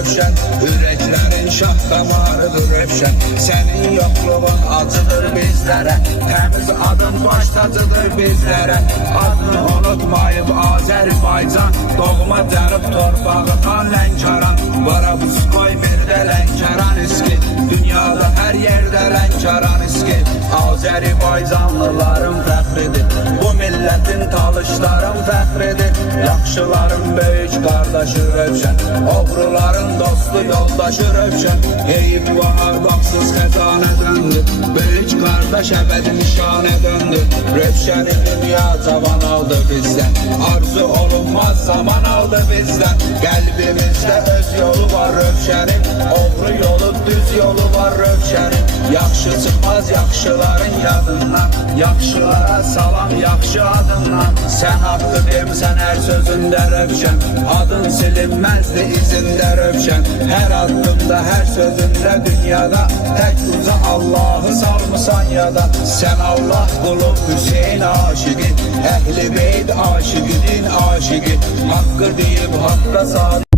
Rövşən, ürəklərin şah damarıdır Rövşən. Sənin yoxluğun acıdır bizlərə, təmiz adın baş tacıdır bizlərə. Adını unutmayıb Azərbaycan, doğma cənub torpağı xan Lənkəran. Barabuskoy bir də Lənkəran iski, dünyada hər yerdə Lənkəran iski. Azərbaycanlıların fəxridir, bu millətin talışların fəxridir. Yaxşıların böyük qardaşı Rövşən, oğruların dostu yoldaşı Rövşən. Heyib var baxsız xəzanə döndü, böyük qardaş əbədi nişanə döndü. Rövşəni dünya cavan aldı bizdən, arzu olunmaz zaman aldı bizdən. Qəlbimizdə öz yolu var Rövşənin, oğru yolu düz yolu var Rövşənin. Yaxşı çıxmaz yaxşıların yadından, yaxşılara salam yaxşı adından. Sən haqqı demsən hər sözündə Rövşən, adın silinməzdi izində Rövşən. Hər addımda, hər sözündə dünyada, tək uca Allahı salmısan yada. Sən Allah qulu Hüseyin aşıqı, Əhl-i Beyt aşıqının aşıqı. Haqqı deyib haqqa sadiq.